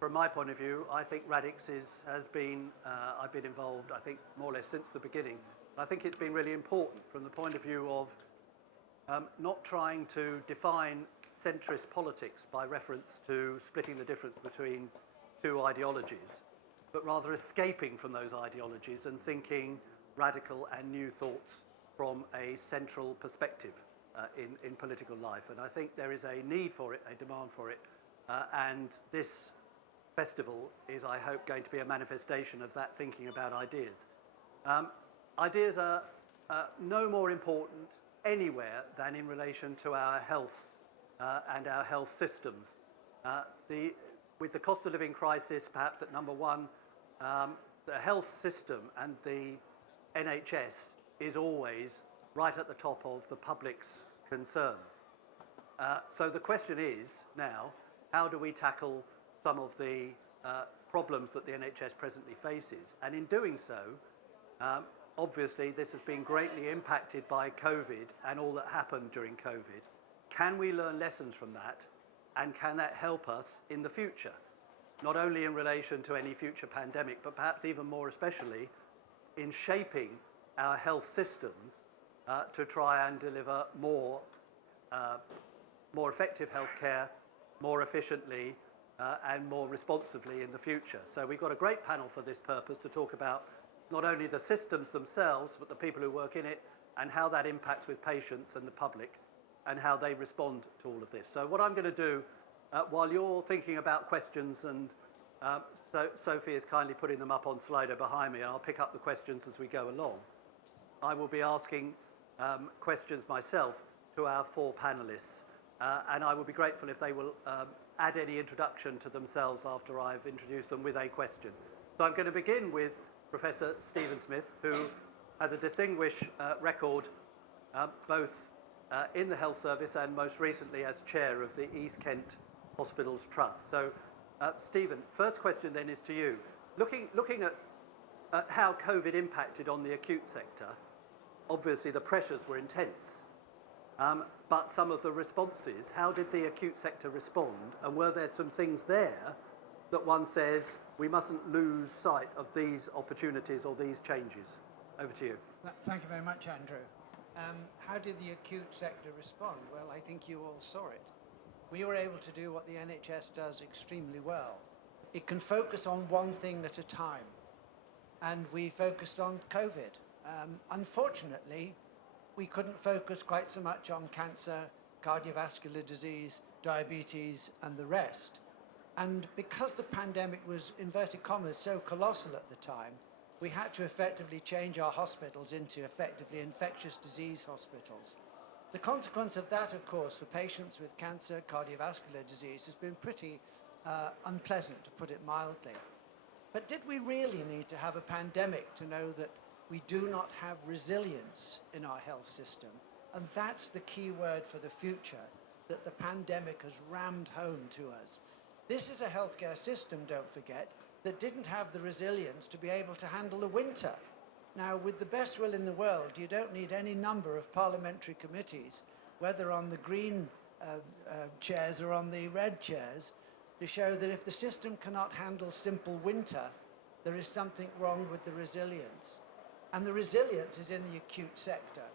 from my point of view, I think Radix has been, I've been involved, I think, more or less since the beginning. I think it's been really important from the point of view of not trying to define centrist politics by reference to splitting the difference between two ideologies, but rather escaping from those ideologies and thinking radical and new thoughts from a central perspective in political life. And I think there is a need for it, a demand for it, and this festival is, I hope, going to be a manifestation of that thinking about ideas. Ideas are no more important anywhere than in relation to our health and our health systems. With the cost of living crisis perhaps at number one, the health system and the NHS is always right at the top of the public's concerns. So the question is now, how do we tackle some of the problems that the NHS presently faces? And in doing so, obviously this has been greatly impacted by COVID and all that happened during COVID. Can we learn lessons from that? And can that help us in the future? Not only in relation to any future pandemic, but perhaps even more especially in shaping our health systems to try and deliver more effective healthcare, more efficiently and more responsively in the future. So we've got a great panel for this purpose to talk about not only the systems themselves, but the people who work in it and how that impacts with patients and the public and how they respond to all of this. So what I'm going to do, while you're thinking about questions, and Sophie is kindly putting them up on Slido behind me, and I'll pick up the questions as we go along, I will be asking questions myself to our four panellists, and I would be grateful if they will add any introduction to themselves after I've introduced them with a question. So I'm going to begin with Professor Stephen Smith, who has a distinguished record both in the health service and most recently as chair of the East Kent Hospitals Trust. So Stephen, first question then is to you. Looking at how COVID impacted on the acute sector, obviously the pressures were intense, but some of the responses, how did the acute sector respond? And were there some things there that one says we mustn't lose sight of these opportunities or these changes? Over to you. Thank you very much, Andrew. How did the acute sector respond? Well, I think you all saw it. We were able to do what the NHS does extremely well. It can focus on one thing at a time. And we focused on COVID. Unfortunately, we couldn't focus quite so much on cancer, cardiovascular disease, diabetes, and the rest. And because the pandemic was, inverted commas, so colossal at the time, we had to effectively change our hospitals into effectively infectious disease hospitals. The consequence of that, of course, for patients with cancer, cardiovascular disease has been pretty unpleasant, to put it mildly. But did we really need to have a pandemic to know that we do not have resilience in our health system? And that's the key word for the future that the pandemic has rammed home to us. This is a healthcare system, don't forget, that didn't have the resilience to be able to handle the winter. Now, with the best will in the world, you don't need any number of parliamentary committees, whether on the green chairs or on the red chairs, to show that if the system cannot handle simple winter, there is something wrong with the resilience. And the resilience is in the acute sector.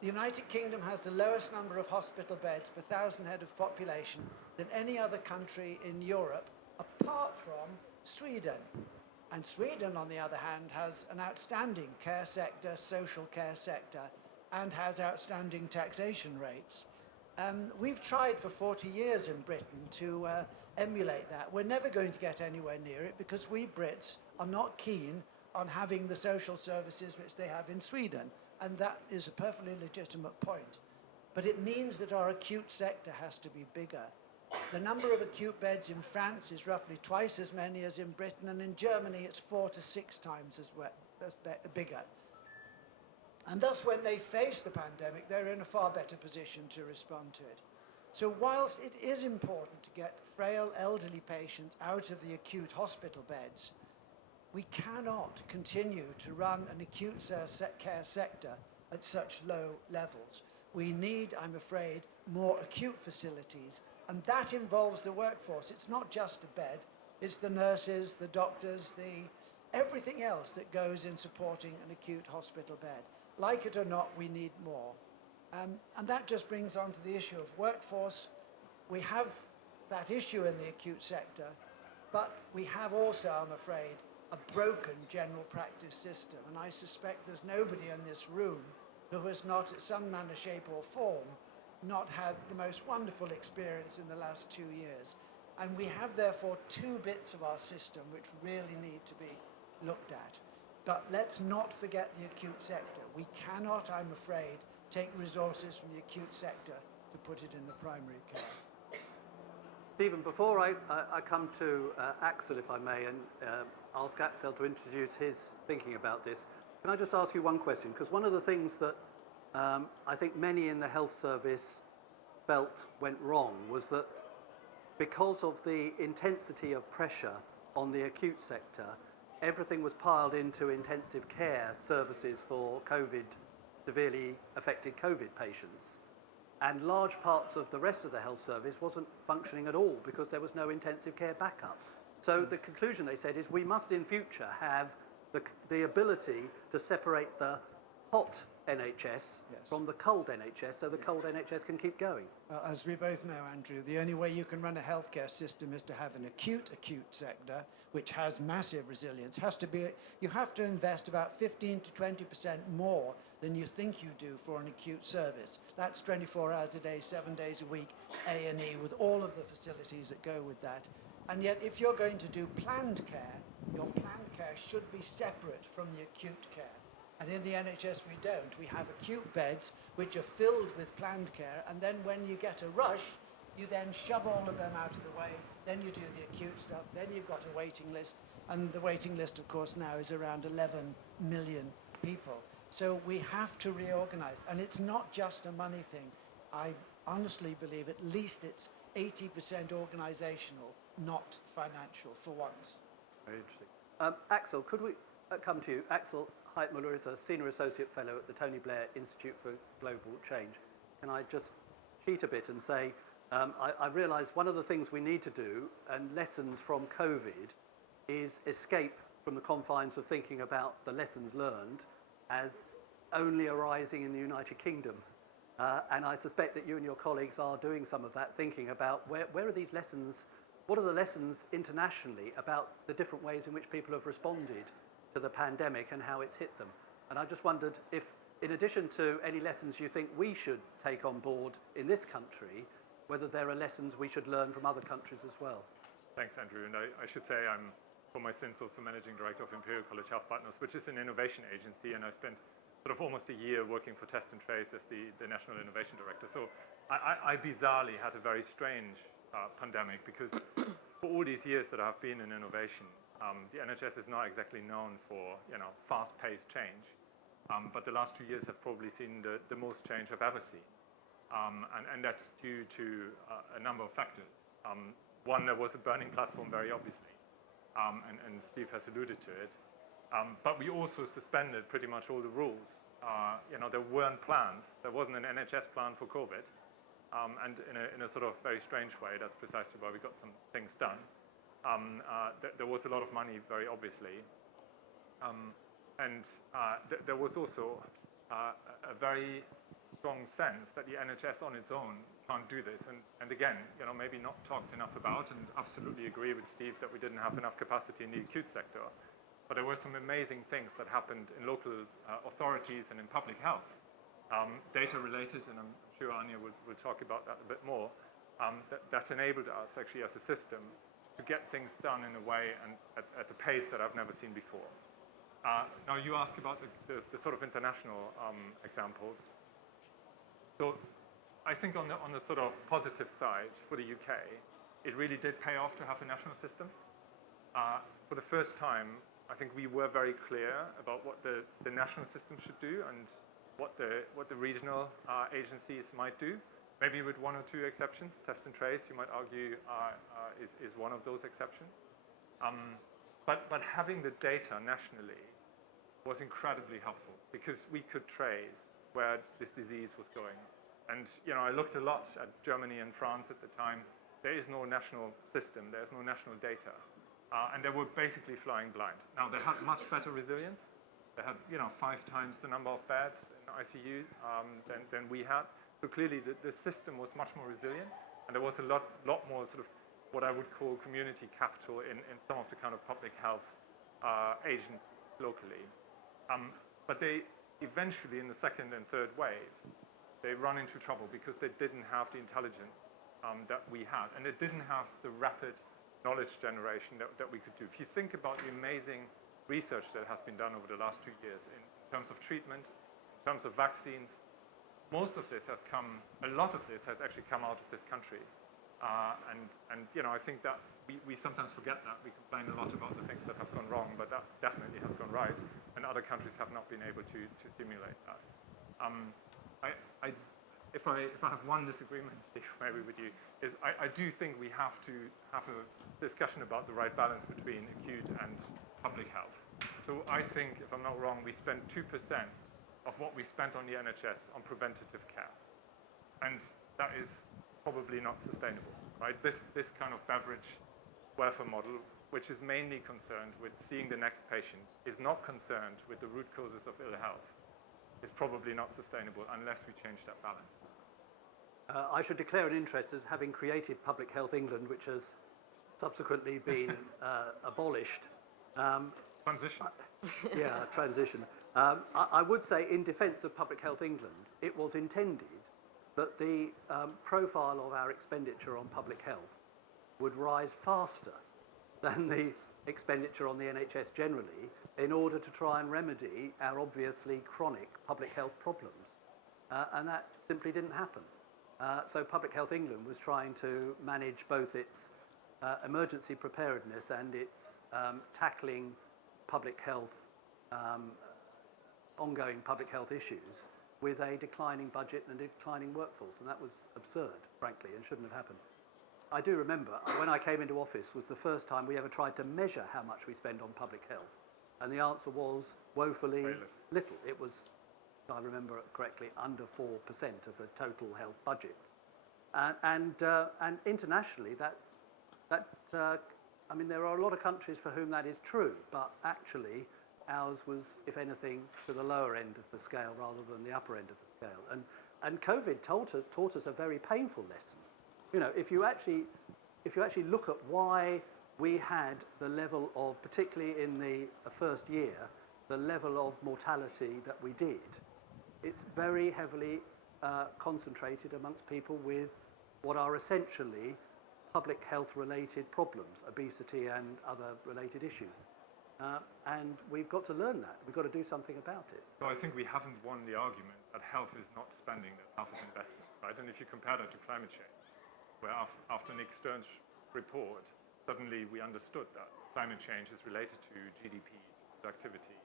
The United Kingdom has the lowest number of hospital beds per 1,000 head of population than any other country in Europe, apart from Sweden. And Sweden, on the other hand, has an outstanding care sector, social care sector, and has outstanding taxation rates. We've tried for 40 years in Britain to emulate that. We're never going to get anywhere near it because we Brits are not keen on having the social services which they have in Sweden. And that is a perfectly legitimate point. But it means that our acute sector has to be bigger. The number of acute beds in France is roughly twice as many as in Britain, and in Germany it's 4 to 6 times as bigger. And thus, when they face the pandemic, they're in a far better position to respond to it. So whilst it is important to get frail elderly patients out of the acute hospital beds, we cannot continue to run an acute care sector at such low levels. We need, I'm afraid, more acute facilities, and that involves the workforce. It's not just a bed, It's the nurses, the doctors, everything else that goes in supporting an acute hospital bed. Like it or not, we need more. And that just brings on to the issue of workforce. We have that issue in the acute sector, but we have also, I'm afraid, a broken general practice system. And I suspect there's nobody in this room who has not, in some manner, shape or form, not had the most wonderful experience in the last 2 years. And we have, therefore, two bits of our system which really need to be looked at. But let's not forget the acute sector. We cannot, I'm afraid, take resources from the acute sector to put it in the primary care. Stephen, before I come to Axel, if I may, and ask Axel to introduce his thinking about this, can I just ask you one question? Because one of the things that I think many in the health service felt went wrong was that because of the intensity of pressure on the acute sector, everything was piled into intensive care services for COVID, severely affected COVID patients. And large parts of the rest of the health service wasn't functioning at all because there was no intensive care backup. So the conclusion, they said, is we must in future have the ability to separate the hot NHS from the cold NHS so the cold NHS can keep going. As we both know, Andrew, the only way you can run a healthcare system is to have an acute sector, which has massive resilience. You have to invest about 15 to 20% more than you think you do for an acute service. That's 24 hours a day, 7 days a week, A&E, with all of the facilities that go with that. And yet, if you're going to do planned care, your planned care should be separate from the acute care. And in the NHS, we don't. We have acute beds which are filled with planned care, and then when you get a rush, you then shove all of them out of the way, then you do the acute stuff, then you've got a waiting list, and the waiting list, of course, now is around 11 million people. So we have to reorganize, and it's not just a money thing. I honestly believe at least it's 80% organizational, not financial, for once. Very interesting. Axel, could we come to you? Axel Heitmueller is a Senior Associate Fellow at the Tony Blair Institute for Global Change. Can I just cheat a bit and say, I realise one of the things we need to do, and lessons from COVID, is escape from the confines of thinking about the lessons learned as only arising in the United Kingdom. And I suspect that you and your colleagues are doing some of that, thinking about where are these lessons, what are the lessons internationally about the different ways in which people have responded to the pandemic and how it's hit them. And I just wondered if, in addition to any lessons you think we should take on board in this country, whether there are lessons we should learn from other countries as well. Thanks, Andrew. And I should say I'm, for my sins, also Managing Director of Imperial College Health Partners, which is an innovation agency, and I spent sort of almost a year working for Test and Trace as the National Innovation Director. So I bizarrely had a very strange pandemic, because for all these years that I've been in innovation, the NHS is not exactly known for, fast-paced change, but the last 2 years have probably seen the most change I've ever seen, and that's due to a number of factors. One, there was a burning platform, very obviously, and Steve has alluded to it, but we also suspended pretty much all the rules. There weren't plans. There wasn't an NHS plan for COVID, and in a sort of very strange way, that's precisely why we got some things done. There was a lot of money, very obviously, and there was also a very strong sense that the NHS on its own can't do this. And again, maybe not talked enough about, and absolutely agree with Steve that we didn't have enough capacity in the acute sector. But there were some amazing things that happened in local authorities and in public health, data related, and I'm sure Anya will talk about that a bit more, that's enabled us actually as a system to get things done in a way and at the pace that I've never seen before. Now you ask about the sort of international examples. So I think on the sort of positive side for the UK, it really did pay off to have a national system. For the first time, I think we were very clear about what the national system should do and what the regional agencies might do. Maybe with one or two exceptions. Test and Trace, you might argue, is one of those exceptions. But having the data nationally was incredibly helpful, because we could trace where this disease was going. And I looked a lot at Germany and France at the time. There is no national system. There's no national data. and they were basically flying blind. Now, they had much better resilience. They had, 5 times the number of beds in ICU than we had. So clearly, the system was much more resilient, and there was a lot more sort of what I would call community capital in some of the kind of public health agencies locally. But they eventually, in the second and third wave, they run into trouble because they didn't have the intelligence that we had, and they didn't have the rapid knowledge generation that we could do. If you think about the amazing research that has been done over the last 2 years in terms of treatment, in terms of vaccines, most of this has come, a lot of this has actually come out of this country. I think that we sometimes forget that. We complain a lot about the things that have gone wrong, but that definitely has gone right, and other countries have not been able to simulate that. If I have one disagreement, Steve, maybe with you, is I do think we have to have a discussion about the right balance between acute and public health. So I think, if I'm not wrong, we spend 2% of what we spent on the NHS on preventative care. And that is probably not sustainable, right? This kind of beverage welfare model, which is mainly concerned with seeing the next patient, is not concerned with the root causes of ill health, is probably not sustainable unless we change that balance. I should declare an interest as having created Public Health England, which has subsequently been abolished. Transition. Transition. I would say, in defence of Public Health England, it was intended that the profile of our expenditure on public health would rise faster than the expenditure on the NHS generally, in order to try and remedy our obviously chronic public health problems. And that simply didn't happen. So Public Health England was trying to manage both its emergency preparedness and its tackling public health, ongoing public health issues with a declining budget and a declining workforce. And that was absurd, frankly, and shouldn't have happened. I do remember when I came into office was the first time we ever tried to measure how much we spend on public health. And the answer was woefully little. It was, if I remember correctly, under 4% of the total health budget. And internationally, I mean, there are a lot of countries for whom that is true, but actually ours was, if anything, to the lower end of the scale rather than the upper end of the scale. And COVID taught us a very painful lesson. If you actually look at why we had the level of, particularly in the first year, the level of mortality that we did, it's very heavily concentrated amongst people with what are essentially public health related problems, obesity and other related issues. And we've got to learn that. We've got to do something about it. So I think we haven't won the argument that health is not spending, that health is investment, right? And if you compare that to climate change, where after Nick Stern's report, suddenly we understood that climate change is related to GDP, productivity.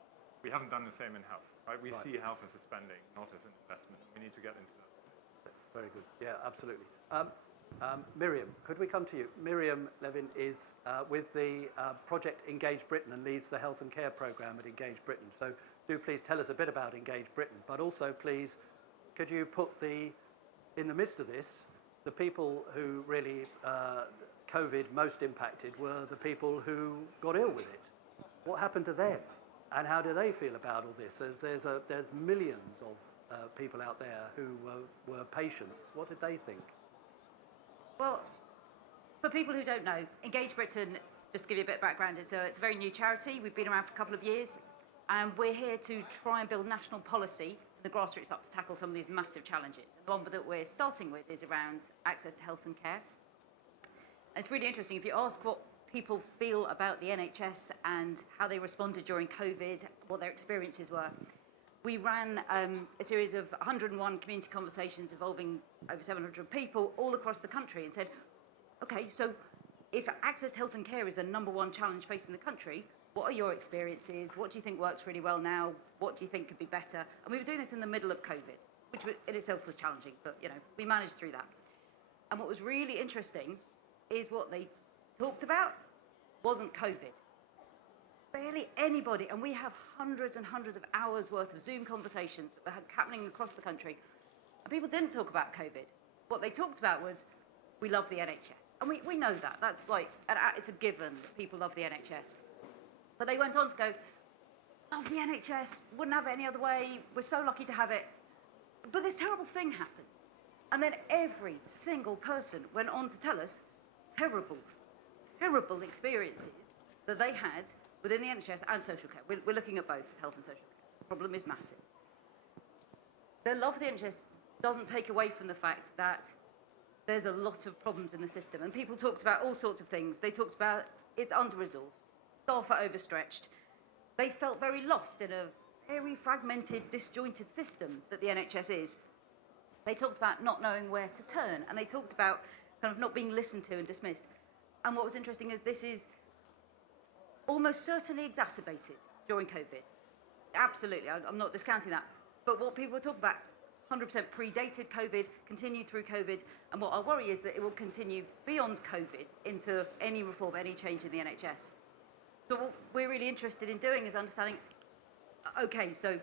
We haven't done the same in health, right? We see health as a spending, not as an investment. We need to get into that. Very good. Yeah, absolutely. Miriam, could we come to you? Miriam Levin is with the project Engage Britain and leads the health and care programme at Engage Britain. So do please tell us a bit about Engage Britain, but also please, could you put in the midst of this, the people who really COVID most impacted were the people who got ill with it. What happened to them? And how do they feel about all this? There's millions of people out there who were patients. What did they think? Well, for people who don't know, Engage Britain, just to give you a bit of background, it's a very new charity. We've been around for a couple of years, and we're here to try and build national policy from the grassroots up to tackle some of these massive challenges. And the one that we're starting with is around access to health and care. And it's really interesting. If you ask what people feel about the NHS and how they responded during COVID, what their experiences were, we ran a series of 101 community conversations involving over 700 people all across the country and said, okay, so if access to health and care is the #1 challenge facing the country, what are your experiences? What do you think works really well now? What do you think could be better? And we were doing this in the middle of COVID, which in itself was challenging, but we managed through that. And what was really interesting is what they talked about wasn't COVID. Barely anybody, and we have hundreds and hundreds of hours worth of Zoom conversations that were happening across the country, and people didn't talk about COVID. What they talked about was, we love the NHS. And we know that. That's like, it's a given that people love the NHS. But they went on to go, love the NHS, wouldn't have it any other way, we're so lucky to have it. But this terrible thing happened. And then every single person went on to tell us terrible, terrible experiences that they had within the NHS and social care. We're looking at both health and social care. The problem is massive. Their love for the NHS doesn't take away from the fact that there's a lot of problems in the system. And people talked about all sorts of things. They talked about it's under-resourced, staff are overstretched. They felt very lost in a very fragmented, disjointed system that the NHS is. They talked about not knowing where to turn, and they talked about kind of not being listened to and dismissed. And what was interesting is this is almost certainly exacerbated during COVID. Absolutely, I'm not discounting that. But what people were talking about, 100% predated COVID, continued through COVID, and what our worry is that it will continue beyond COVID into any reform, any change in the NHS. So what we're really interested in doing is understanding, okay, so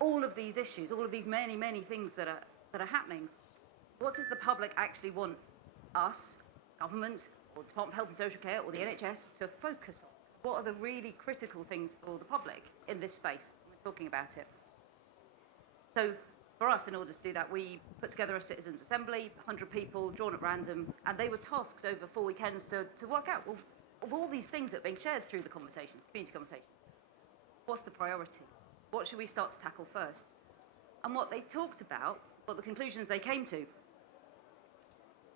all of these issues, all of these many, many things that are happening, what does the public actually want us, government, or Department of Health and Social Care, or the NHS to focus on? What are the really critical things for the public in this space when we're talking about it? So for us, in order to do that, we put together a citizens' assembly, 100 people, drawn at random, and they were tasked over 4 weekends to work out, well, of all these things that are being shared through the conversations, community conversations, what's the priority? What should we start to tackle first? And what they talked about, what the conclusions they came to,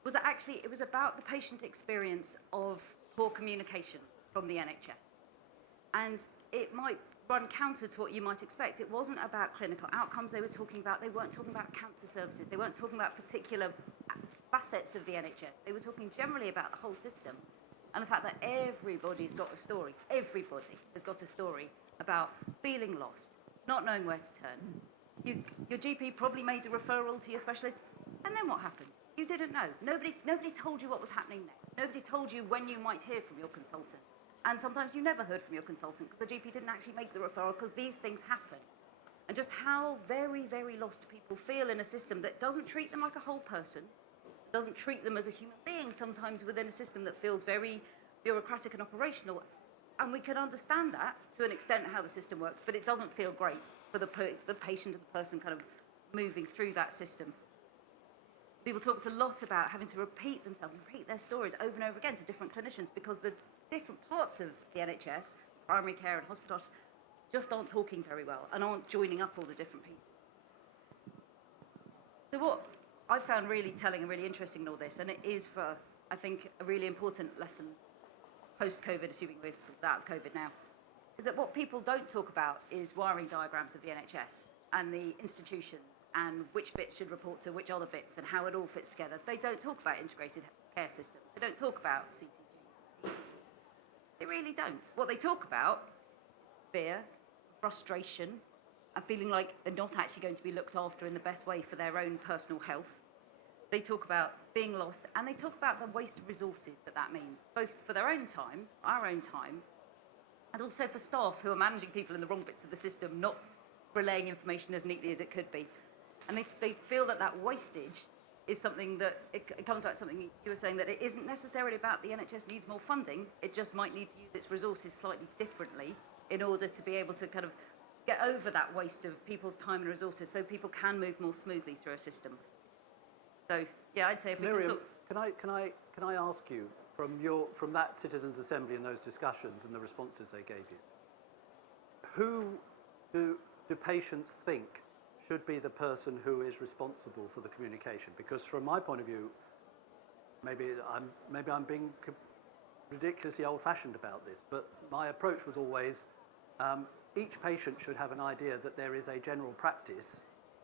was that actually it was about the patient experience of poor communication from the NHS. And it might run counter to what you might expect. It wasn't about clinical outcomes they were talking about. They weren't talking about cancer services. They weren't talking about particular facets of the NHS. They were talking generally about the whole system and the fact that everybody's got a story. Everybody has got a story about feeling lost, not knowing where to turn. Your GP probably made a referral to your specialist, and then what happened? You didn't know. Nobody told you what was happening next. Nobody told you when you might hear from your consultant. And sometimes you never heard from your consultant because the GP didn't actually make the referral, because these things happen. And just how very, very lost people feel in a system that doesn't treat them like a whole person, doesn't treat them as a human being, sometimes within a system that feels very bureaucratic and operational. And we can understand that to an extent how the system works, but it doesn't feel great for the patient and the person kind of moving through that system. People talked a lot about having to repeat themselves and repeat their stories over and over again to different clinicians, because the different parts of the NHS, primary care and hospitals, just aren't talking very well and aren't joining up all the different pieces. So what I found really telling and really interesting in all this, and it is for, I think, a really important lesson post-COVID, assuming we've sorted out COVID now, is that what people don't talk about is wiring diagrams of the NHS and the institutions and which bits should report to which other bits and how it all fits together. They don't talk about integrated care systems. They don't talk about CCGs, ECGs. They really don't. What they talk about is fear, frustration, and feeling like they're not actually going to be looked after in the best way for their own personal health. They talk about being lost, and they talk about the waste of resources that means, both for their own time, our own time, and also for staff who are managing people in the wrong bits of the system, not relaying information as neatly as it could be. And they feel that wastage is something that, it comes back to something you were saying, that it isn't necessarily about the NHS needs more funding, it just might need to use its resources slightly differently in order to be able to kind of get over that waste of people's time and resources so people can move more smoothly through a system. So, yeah, I'd say if we Miriam, can can I ask you, from that citizens' assembly and those discussions and the responses they gave you, who do patients think should be the person who is responsible for the communication? Because from my point of view, maybe I'm being ridiculously old-fashioned about this, but my approach was always each patient should have an idea that there is a general practice,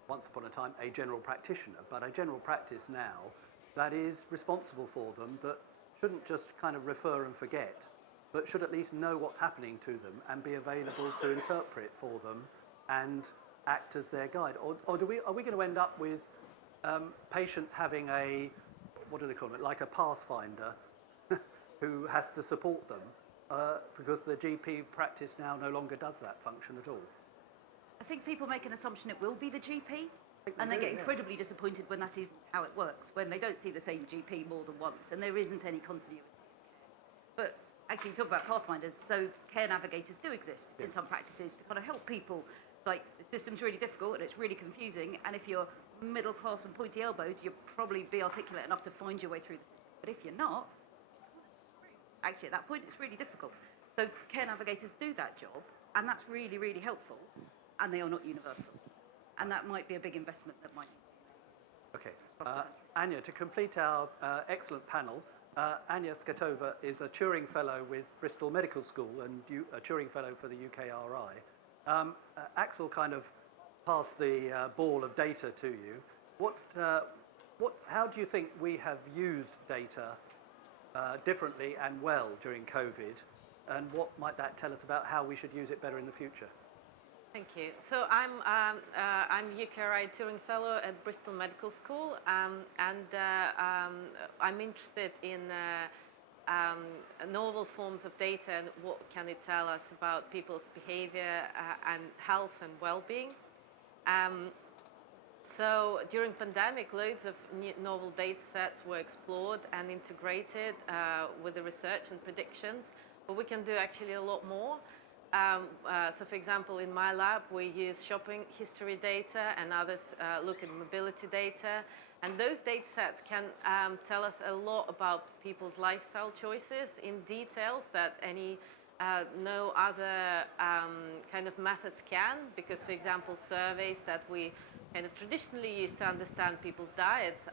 once upon a time a general practitioner, but a general practice now that is responsible for them, that shouldn't just kind of refer and forget, but should at least know what's happening to them and be available to interpret for them and act as their guide. Or are we going to end up with patients having a, what do they call it, like a pathfinder who has to support them because the GP practice now no longer does that function at all? I think people make an assumption it will be the GP, And they do, get yeah. incredibly disappointed when that isn't how it works, when they don't see the same GP more than once and there isn't any continuity. But actually, talk about pathfinders, so care navigators do exist in some practices to kind of help people. It's like, the system's really difficult and it's really confusing, and if you're middle class and pointy elbowed, you'll probably be articulate enough to find your way through the system. But if you're not, actually at that point it's really difficult. So care navigators do that job, and that's really, really helpful, and they are not universal. And that might be a big investment that might need to be made. Okay. Anya, to complete our excellent panel, Anya Skatova is a Turing Fellow with Bristol Medical School and a Turing Fellow for the UKRI. Axel kind of passed the ball of data to you. How do you think we have used data differently and well during COVID, and what might that tell us about how we should use it better in the future? Thank you. So I'm UKRI Turing Fellow at Bristol Medical School, and I'm interested in novel forms of data and what can it tell us about people's behavior and health and well-being. So during pandemic, loads of novel data sets were explored and integrated with the research and predictions, but we can do actually a lot more. So for example, in my lab, we use shopping history data, and others look at mobility data. And those data sets can tell us a lot about people's lifestyle choices in details that no other kind of methods can, because for example, surveys that we kind of traditionally use to understand people's diets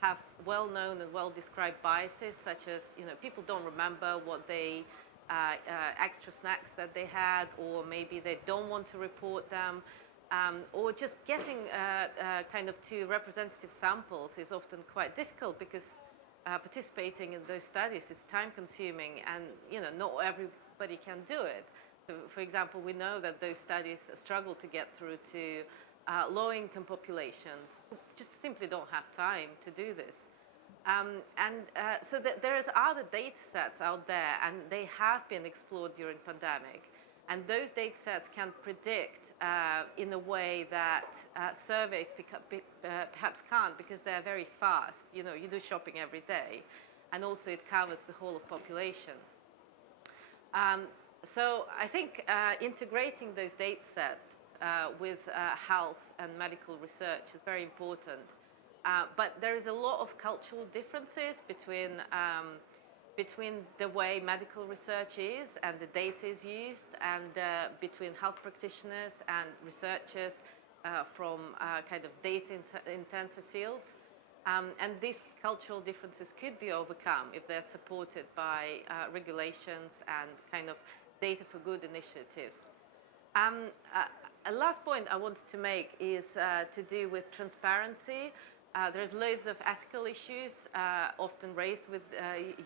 have well-known and well-described biases, such as, people don't remember what they extra snacks that they had, or maybe they don't want to report them, or just getting kind of to representative samples is often quite difficult, because participating in those studies is time consuming, and not everybody can do it. So for example, we know that those studies struggle to get through to low-income populations who just simply don't have time to do this. So there is other data sets out there, and they have been explored during pandemic. And those data sets can predict in a way that surveys perhaps can't, because they're very fast. You do shopping every day, and also it covers the whole of population. So I think integrating those data sets with health and medical research is very important. But there is a lot of cultural differences between the way medical research is and the data is used, and between health practitioners and researchers from kind of data-intensive fields. And these cultural differences could be overcome if they're supported by regulations and kind of data for good initiatives. A last point I wanted to make is to do with transparency. There's loads of ethical issues often raised with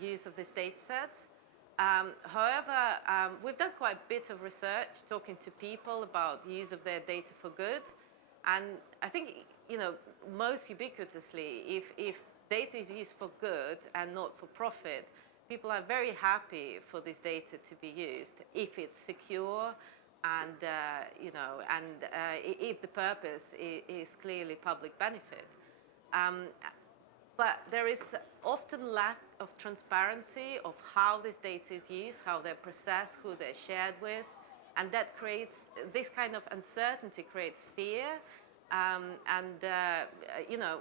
use of these data sets. However, we've done quite a bit of research talking to people about the use of their data for good. And I think, most ubiquitously, if data is used for good and not for profit, people are very happy for this data to be used if it's secure and, if the purpose is clearly public benefit. But there is often lack of transparency of how this data is used, how they're processed, who they're shared with, and that creates, this kind of uncertainty creates fear.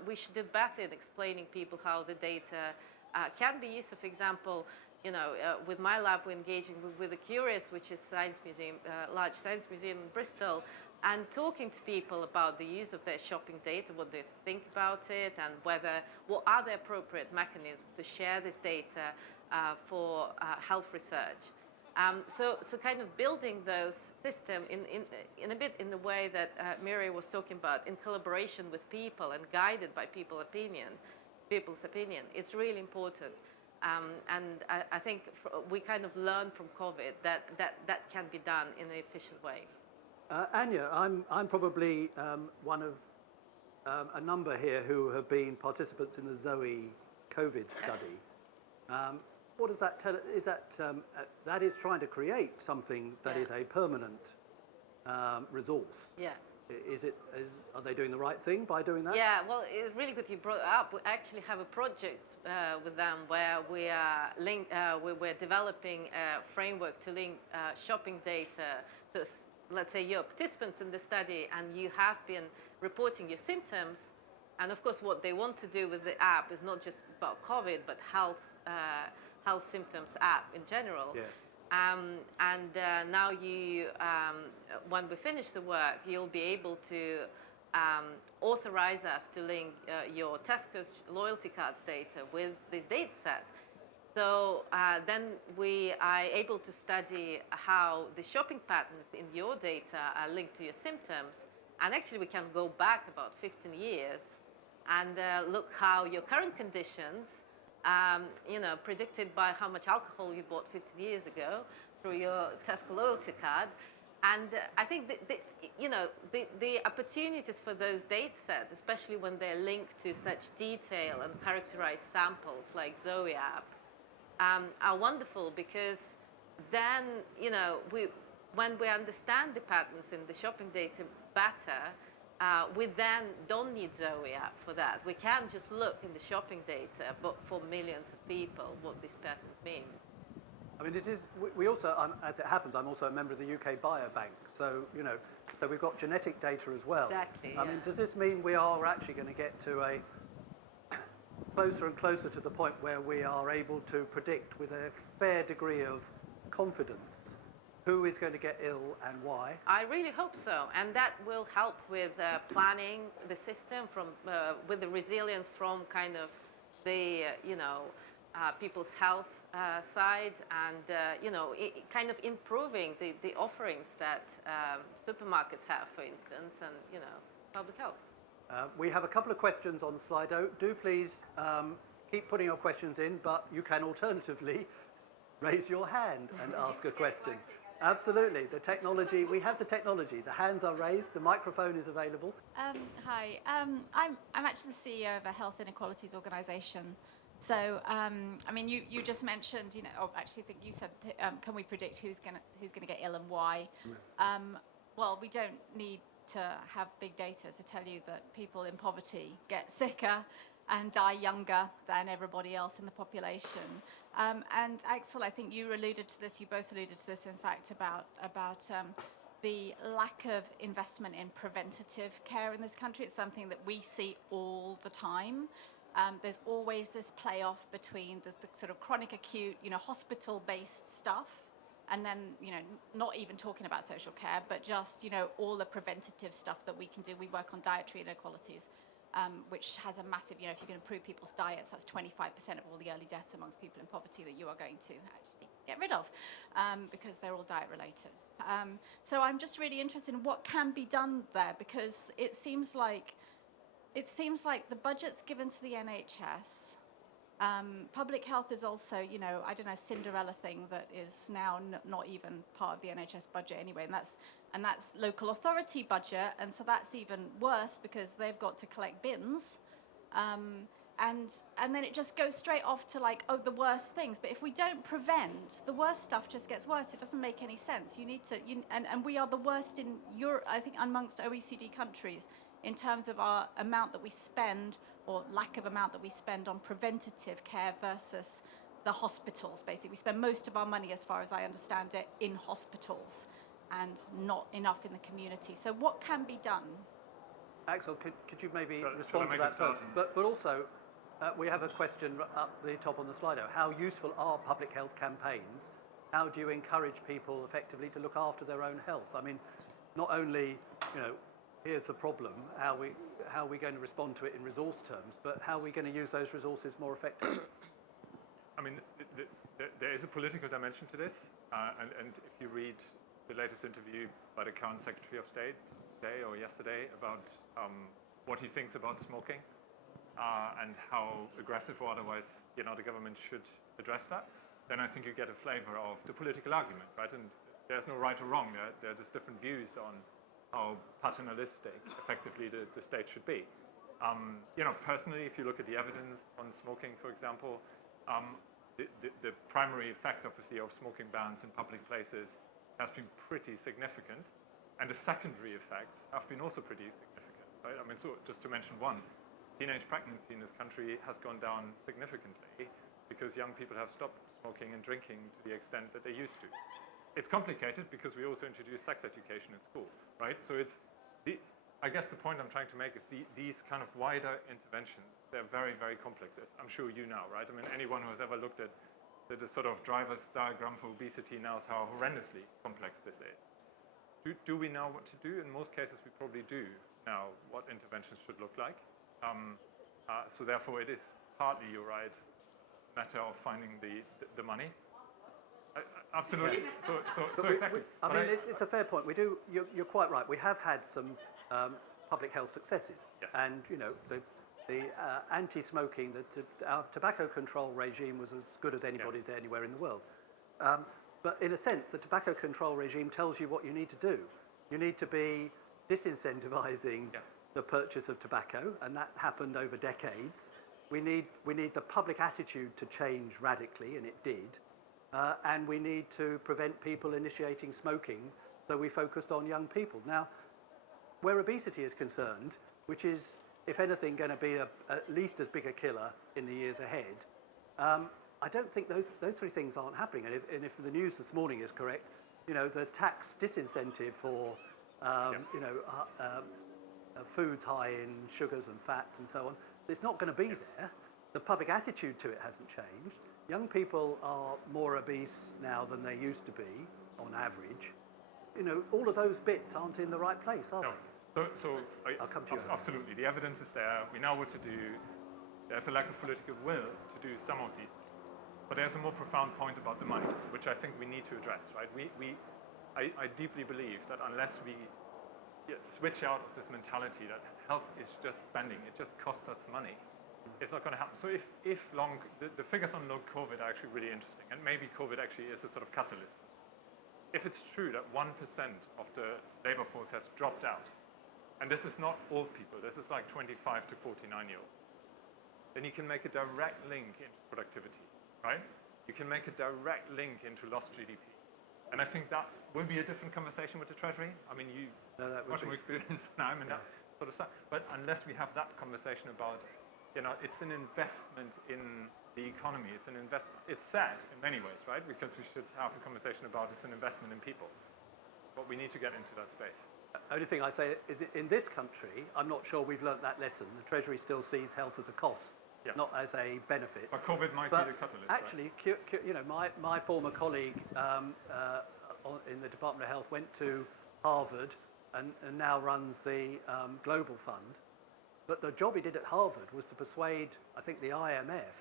We should do better in explaining people how the data can be used. So for example, with my lab, we're engaging with the Curious, which is science museum, large science museum in Bristol, and talking to people about the use of their shopping data, what they think about it, and what are the appropriate mechanisms to share this data for health research. So kind of building those systems in a bit in the way that Miriam was talking about, in collaboration with people and guided by people's opinion, it's really important. And I think we kind of learned from COVID that can be done in an efficient way. Anya, I'm probably one of a number here who have been participants in the Zoe COVID study. What does that tell? Is that is trying to create something that is a permanent resource? Yeah. Are they doing the right thing by doing that? Yeah, well, it's really good you brought it up. We actually have a project with them where we're developing a framework to link shopping data. So let's say you're participants in the study and you have been reporting your symptoms. And of course, what they want to do with the app is not just about COVID, but health symptoms app in general. Yeah. Now when we finish the work, you'll be able to authorize us to link your Tesco's loyalty cards data with this data set. So then we are able to study how the shopping patterns in your data are linked to your symptoms. And actually, we can go back about 15 years and look how your current conditions, predicted by how much alcohol you bought 15 years ago through your Tesco loyalty card. And I think the opportunities for those data sets, especially when they're linked to such detail and characterized samples like Zoe app, are wonderful, because then, when we understand the patterns in the shopping data better, we then don't need Zoe app for that. We can just look in the shopping data, but for millions of people, what these patterns means. I mean, it is. We also, as it happens, I'm also a member of the UK Biobank. So so we've got genetic data as well. Exactly. I mean, does this mean we are actually going to get to a closer and closer to the point where we are able to predict with a fair degree of confidence who is going to get ill and why? I really hope so, and that will help with planning the system with the resilience from kind of the people's health side, and kind of improving the offerings that supermarkets have, for instance, and public health. We have a couple of questions on Slido. Do please keep putting your questions in, but you can alternatively raise your hand and ask a question. Absolutely. The technology, we have the technology. The hands are raised, the microphone is available. Hi, I'm actually the CEO of a health inequalities organisation. So, I mean, you just mentioned, actually, I think you said, can we predict who's gonna get ill and why? Well, we don't need to have big data to tell you that people in poverty get sicker and die younger than everybody else in the population. And Axel, I think you alluded to this, you both alluded to this, in fact, about the lack of investment in preventative care in this country. It's something that we see all the time. There's always this playoff between the sort of chronic acute, hospital-based stuff, and then, not even talking about social care, but just, all the preventative stuff that we can do. We work on dietary inequalities, which has a massive, if you can improve people's diets, that's 25% of all the early deaths amongst people in poverty that you are going to actually get rid of, because they're all diet related. So I'm just really interested in what can be done there, because it seems like the budget's given to the NHS. Public health is also, I don't know, Cinderella thing that is now not even part of the NHS budget anyway, and that's local authority budget, and so that's even worse because they've got to collect bins, and then it just goes straight off to the worst things. But if we don't prevent, the worst stuff just gets worse. It doesn't make any sense. You need to, and we are the worst in Europe, I think, amongst OECD countries in terms of our amount that we spend, or lack of amount that we spend on preventative care versus the hospitals. Basically, we spend most of our money, as far as I understand it, in hospitals and not enough in the community. So what can be done? Axel, could you maybe Shall I respond to make that a start? first? But also, we have a question up the top on the Slido. How useful are public health campaigns? How do you encourage people effectively to look after their own health? I mean, not only, here's the problem, how are we going to respond to it in resource terms, but how are we going to use those resources more effectively? I mean, there is a political dimension to this, and if you read the latest interview by the current Secretary of State today or yesterday about what he thinks about smoking and how aggressive or otherwise, the government should address that, then I think you get a flavor of the political argument, right? And there's no right or wrong. There are just different views on how paternalistic, effectively, the state should be. Personally, if you look at the evidence on smoking, for example, the primary effect, obviously, of smoking bans in public places has been pretty significant. And the secondary effects have been also pretty significant, right? I mean, so just to mention one, teenage pregnancy in this country has gone down significantly because young people have stopped smoking and drinking to the extent that they used to. It's complicated because we also introduce sex education in school, right? So I guess the point I'm trying to make is these kind of wider interventions, they're very, very complex. I'm sure you know, right? I mean, anyone who has ever looked at the sort of driver's diagram for obesity knows how horrendously complex this is. Do we know what to do? In most cases, we probably do know what interventions should look like. So therefore, it is partly, you're right, a matter of finding the money. Absolutely. So exactly. I mean, it's a fair point. We do. You're quite right. We have had some public health successes, yes. and the anti-smoking, our tobacco control regime was as good as anybody's anywhere in the world. But in a sense, the tobacco control regime tells you what you need to do. You need to be disincentivizing the purchase of tobacco, and that happened over decades. We need the public attitude to change radically, and it did. And we need to prevent people initiating smoking, so we focused on young people. Now, where obesity is concerned, which is, if anything, going to be at least as big a killer in the years ahead, I don't think those three things aren't happening. And if the news this morning is correct, the tax disincentive for foods high in sugars and fats and so on, it's not going to be there. The public attitude to it hasn't changed. Young people are more obese now than they used to be, on average. All of those bits aren't in the right place, are they? I'll come to you. Absolutely. The evidence is there. We know what to do. There's a lack of political will to do some of these things. But there's a more profound point about the money, which I think we need to address, right? I deeply believe that unless we switch out of this mentality that health is just spending, it just costs us money, it's not going to happen. So if the figures on long COVID are actually really interesting, and maybe COVID actually is a sort of catalyst. If it's true that 1% of the labor force has dropped out, and this is not old people, this is like 25 to 49-year-olds, then you can make a direct link into productivity, right? You can make a direct link into lost GDP. And I think that will be a different conversation with the Treasury. I mean, you have much more experience than I'm in that sort of stuff. But unless we have that conversation about, it's an investment in the economy. It's an investment. It's sad in many ways, right? Because we should have a conversation about it's an investment in people. But we need to get into that space. Only thing I say is in this country, I'm not sure we've learnt that lesson. The Treasury still sees health as a cost, not as a benefit. But COVID might be the catalyst. Actually, right? My former colleague in the Department of Health went to Harvard and now runs the Global Fund. But the job he did at Harvard was to persuade, I think, the IMF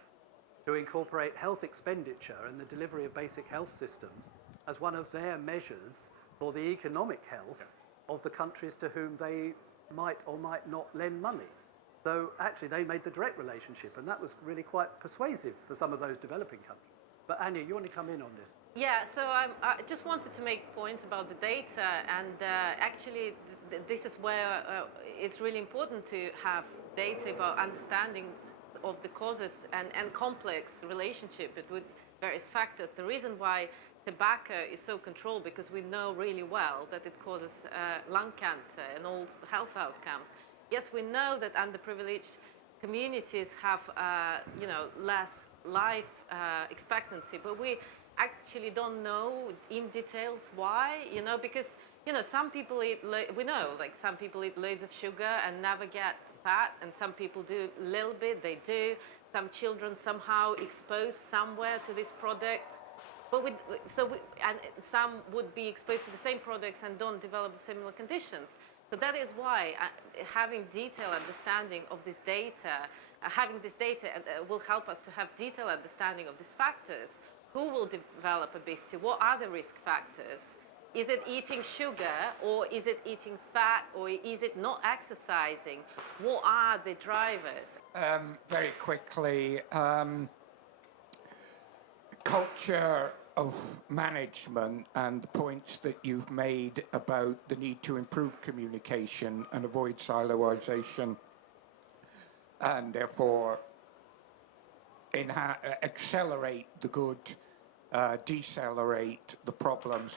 to incorporate health expenditure and the delivery of basic health systems as one of their measures for the economic health of the countries to whom they might or might not lend money. So actually they made the direct relationship, and that was really quite persuasive for some of those developing countries. But Anya, you want to come in on this? Yeah, so I just wanted to make points about the data, and actually this is where it's really important to have data about understanding of the causes and complex relationship with various factors. The reason why tobacco is so controlled, because we know really well that it causes lung cancer and all health outcomes. Yes, we know that underprivileged communities have less life expectancy, but we actually don't know in details why, because some people eat, some people eat loads of sugar and never get fat, and some people do a little bit, they do. Some children somehow exposed somewhere to this product. But and some would be exposed to the same products and don't develop similar conditions. So that is why having detailed understanding of this data, will help us to have detailed understanding of these factors. Who will develop obesity? What are the risk factors? Is it eating sugar, or is it eating fat, or is it not exercising? What are the drivers? Very quickly, culture of management and the points that you've made about the need to improve communication and avoid siloization, and therefore accelerate the good decelerate the problems.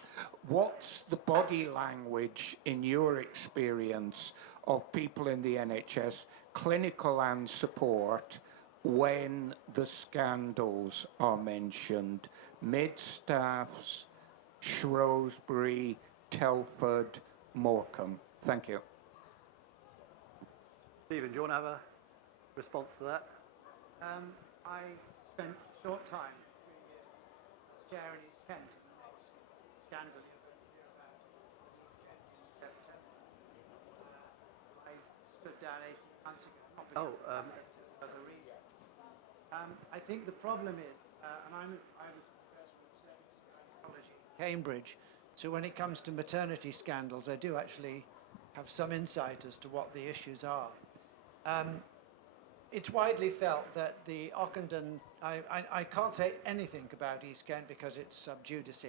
What's the body language, in your experience, of people in the NHS, clinical and support, when the scandals are mentioned? Mid-staffs, Shrewsbury, Telford, Morecambe. Thank you. Stephen, do you want to have a response to that? I spent a short time, 3 years, as chair in East Kent in the next scandal you're going to hear about was East Kent in September. I stood down 18 months ago, not because of that, but for other reasons. I think the problem is, and I was professor of obstetrics and gynecology in Cambridge, so when it comes to maternity scandals, I do actually have some insight as to what the issues are. It's widely felt that the Ockenden, I can't say anything about East Kent because it's sub judice,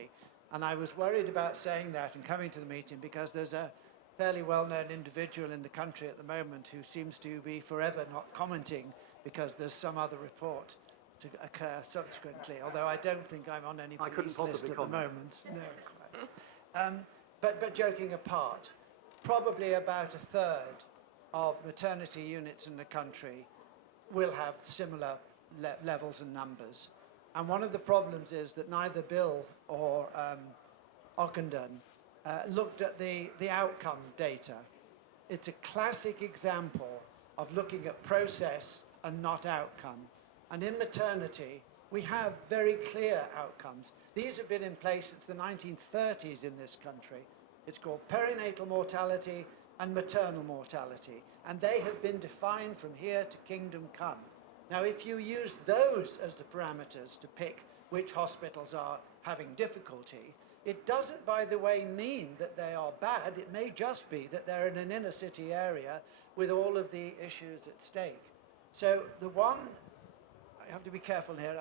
and I was worried about saying that and coming to the meeting because there's a fairly well-known individual in the country at the moment who seems to be forever not commenting because there's some other report to occur subsequently, although I don't think I'm on any police list at the moment. No. But joking apart, probably about a third of maternity units in the country will have similar levels and numbers. And one of the problems is that neither Bill or Ockenden looked at the outcome data. It's a classic example of looking at process and not outcome. And in maternity, we have very clear outcomes. These have been in place since the 1930s in this country. It's called perinatal mortality and maternal mortality. And they have been defined from here to kingdom come. Now, if you use those as the parameters to pick which hospitals are having difficulty, it doesn't, by the way, mean that they are bad. It may just be that they're in an inner city area with all of the issues at stake. So the one, I have to be careful here,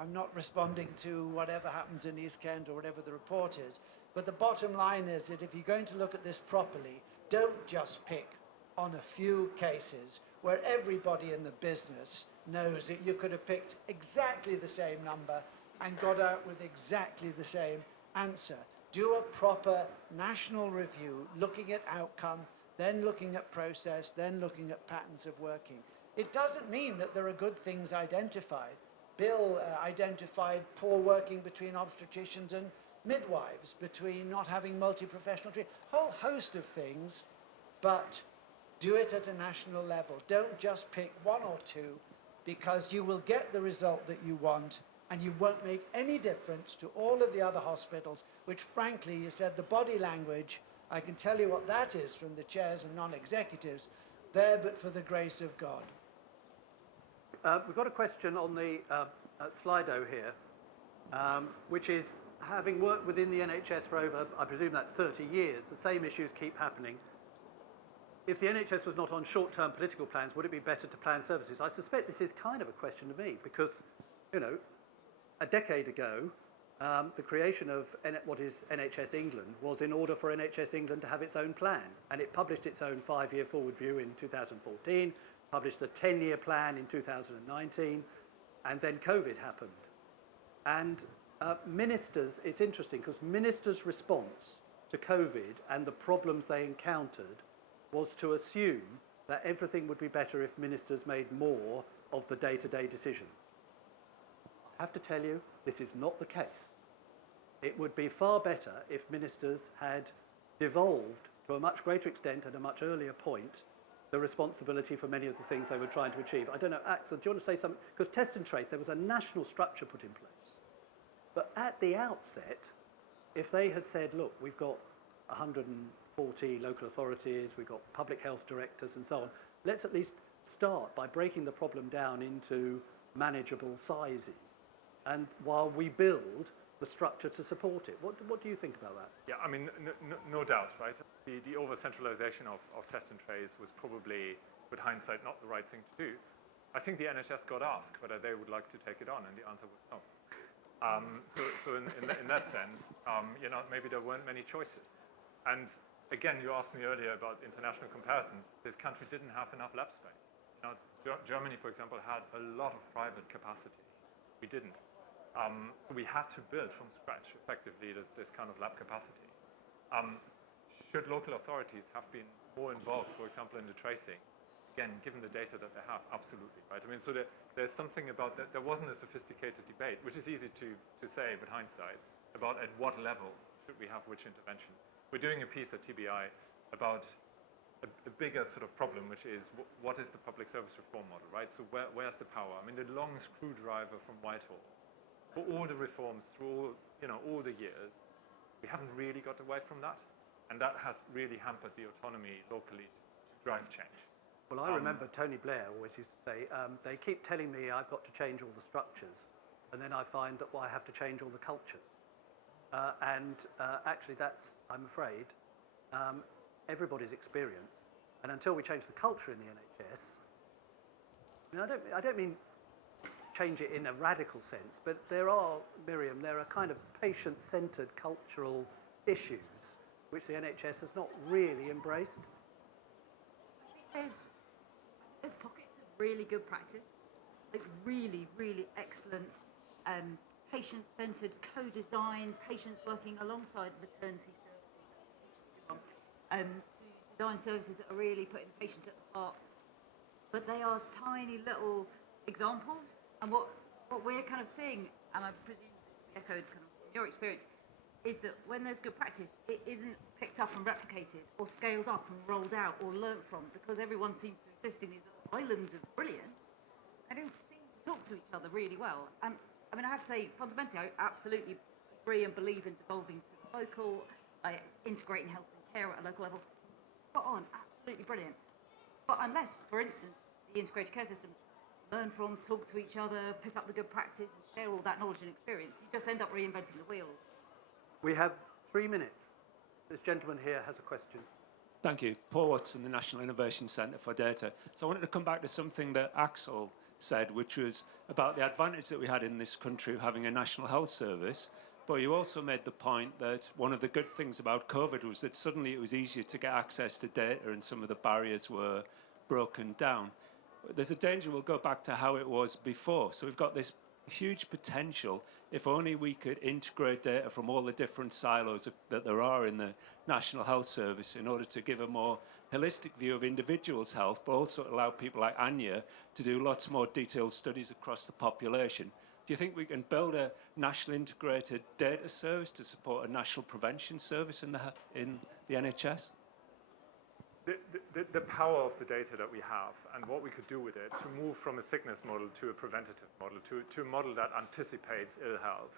I'm not responding to whatever happens in East Kent or whatever the report is, but the bottom line is that if you're going to look at this properly, don't just pick on a few cases where everybody in the business knows that you could have picked exactly the same number and got out with exactly the same answer. Do a proper national review, looking at outcome, then looking at process, then looking at patterns of working. It doesn't mean that there are good things identified. Bill identified poor working between obstetricians and midwives, between not having multi-professional treatment, a whole host of things, but do it at a national level. Don't just pick one or two, because you will get the result that you want and you won't make any difference to all of the other hospitals, which frankly, you said the body language, I can tell you what that is from the chairs and non-executives, there but for the grace of God. We've got a question on the Slido here, which is, having worked within the NHS for over, I presume that's 30 years, the same issues keep happening. If the NHS was not on short-term political plans, would it be better to plan services? I suspect this is kind of a question to me because, you know, a decade ago, the creation of what is NHS England was in order for NHS England to have its own plan. And it published its own 5-year forward view in 2014, published a 10-year plan in 2019, and then COVID happened. And ministers, it's interesting because ministers' response to COVID and the problems they encountered was to assume that everything would be better if ministers made more of the day-to-day decisions. I have to tell you, this is not the case. It would be far better if ministers had devolved to a much greater extent at a much earlier point the responsibility for many of the things they were trying to achieve. I don't know, Axel, do you want to say something? Because test and trace, there was a national structure put in place. But at the outset, if they had said, look, we've got 140 local authorities, we've got public health directors and so on, let's at least start by breaking the problem down into manageable sizes. And while we build the structure to support it. What do you think about that? Yeah, I mean, no doubt, right? The over-centralization of test and trace was probably, with hindsight, not the right thing to do. I think the NHS got asked whether they would like to take it on, and the answer was no. So in that sense, you know, maybe there weren't many choices. And again, you asked me earlier about international comparisons. This country didn't have enough lab space. You know, Germany, for example, had a lot of private capacity. We didn't. So we had to build from scratch, effectively, this kind of lab capacity. Should local authorities have been more involved, for example, in the tracing? Again, given the data that they have, absolutely, right? I mean, so there's something about that. There wasn't a sophisticated debate, which is easy to say with hindsight, about at what level should we have which intervention. We're doing a piece at TBI about a bigger sort of problem, which is what is the public service reform model, right? So where's the power? I mean, the long screwdriver from Whitehall, for all the reforms through all the years, we haven't really got away from that, and that has really hampered the autonomy locally to drive change. Well, I remember Tony Blair always used to say, they keep telling me I've got to change all the structures, and then I find that, well, I have to change all the cultures. Actually, that's, I'm afraid, everybody's experience. And until we change the culture in the NHS, I don't mean change it in a radical sense, but there are, Miriam, there are kind of patient-centred cultural issues which the NHS has not really embraced. There's pockets of really good practice, like really, really excellent patient-centred co-design, patients working alongside maternity services, to design services that are really putting the patient at the heart. But they are tiny little examples, and what we're kind of seeing, and I presume this will be echoed kind of from your experience, is that when there's good practice, it isn't picked up and replicated or scaled up and rolled out or learnt from, because everyone seems to exist in these islands of brilliance. They don't seem to talk to each other really well. And I mean, I have to say, fundamentally, I absolutely agree and believe in devolving to the local, integrating health and care at a local level. Spot on, absolutely brilliant. But unless, for instance, the integrated care systems learn from, talk to each other, pick up the good practice and share all that knowledge and experience, you just end up reinventing the wheel. We have 3 minutes. This gentleman here has a question. Thank you. Paul Watson, the National Innovation Centre for Data. So I wanted to come back to something that Axel said, which was about the advantage that we had in this country of having a national health service. But you also made the point that one of the good things about COVID was that suddenly it was easier to get access to data and some of the barriers were broken down. There's a danger we'll go back to how it was before. So we've got this huge potential if only we could integrate data from all the different silos that there are in the National Health Service in order to give a more holistic view of individuals' health, but also allow people like Anya to do lots more detailed studies across the population. Do you think we can build a national integrated data service to support a national prevention service in the NHS? The power of the data that we have and what we could do with it to move from a sickness model to a preventative model, to a model that anticipates ill health,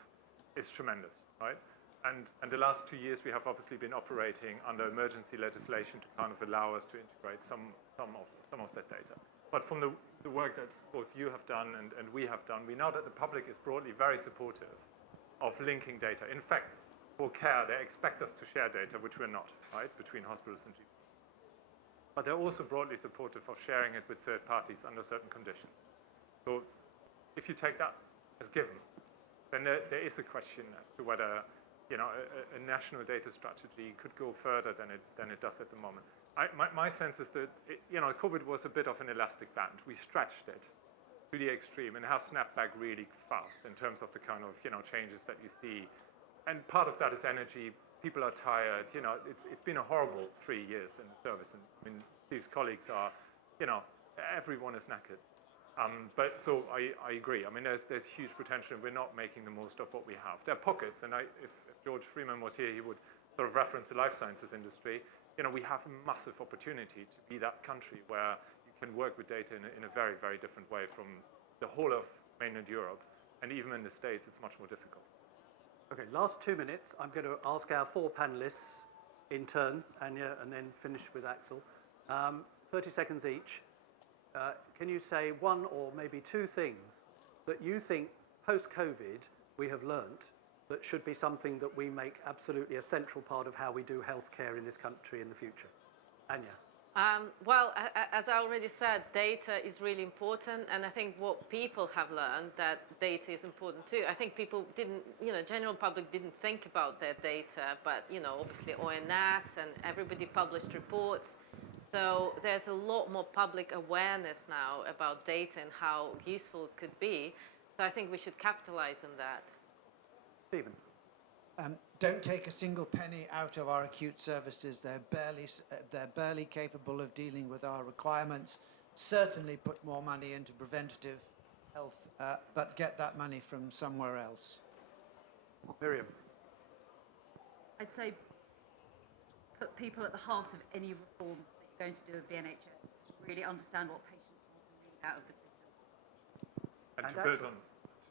is tremendous, right? And the last 2 years we have obviously been operating under emergency legislation to kind of allow us to integrate some of that data. But from the work that both you have done and we have done, we know that the public is broadly very supportive of linking data. In fact, for care, they expect us to share data, which we're not, right, between hospitals and GPs. But they're also broadly supportive of sharing it with third parties under certain conditions. So if you take that as given, then there is a question as to whether a national data strategy could go further than it does at the moment. My sense is that COVID was a bit of an elastic band. We stretched it to the extreme and it has snapped back really fast in terms of the kind of changes that you see. And part of that is energy. People are tired. It's been a horrible 3 years in the service, and I mean, Steve's colleagues are, everyone is knackered. But so I agree. I mean, there's huge potential, and we're not making the most of what we have. There are pockets, and if George Freeman was here, he would sort of reference the life sciences industry. We have a massive opportunity to be that country where you can work with data in a very, very different way from the whole of mainland Europe, and even in the States, it's much more difficult. Okay, last 2 minutes. I'm going to ask our 4 panelists in turn, Anya, and then finish with Axel. 30 seconds each. Can you say 1 or maybe 2 things that you think post-COVID we have learnt that should be something that we make absolutely a central part of how we do healthcare in this country in the future? Anya. Well, as I already said, data is really important, and I think what people have learned that data is important too. I think people didn't, general public didn't think about their data, but obviously ONS and everybody published reports. So there's a lot more public awareness now about data and how useful it could be. So I think we should capitalize on that. Stephen. Don't take a single penny out of our acute services. They're barely capable of dealing with our requirements. Certainly put more money into preventative health, but get that money from somewhere else. Miriam. I'd say put people at the heart of any reform that you're going to do of the NHS. Really understand what patients want and need out of the system. And to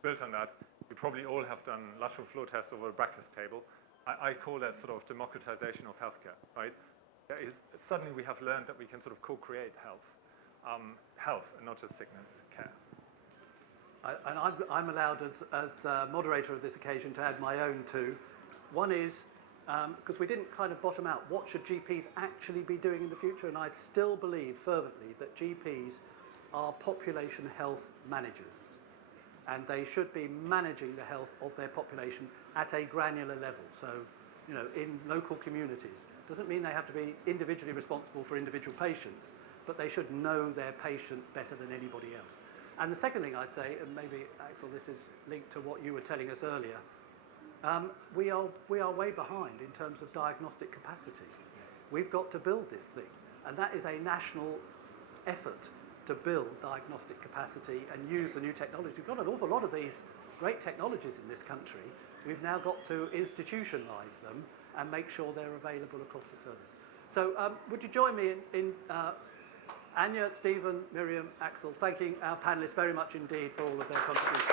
build on that, you probably all have done lateral flow tests over a breakfast table. I call that sort of democratization of healthcare, right? Suddenly we have learned that we can sort of co-create health and not just sickness care. And I'm allowed as moderator of this occasion to add my own two. One is, because we didn't kind of bottom out, what should GPs actually be doing in the future? And I still believe fervently that GPs are population health managers. And they should be managing the health of their population at a granular level. So, you know, in local communities. Doesn't mean they have to be individually responsible for individual patients, but they should know their patients better than anybody else. And the second thing I'd say, and maybe, Axel, this is linked to what you were telling us earlier, we are way behind in terms of diagnostic capacity. We've got to build this thing, and that is a national effort to build diagnostic capacity and use the new technology. We've got an awful lot of these great technologies in this country. We've now got to institutionalise them and make sure they're available across the service. So would you join me in Anya, Stephen, Miriam, Axel, thanking our panellists very much indeed for all of their contributions.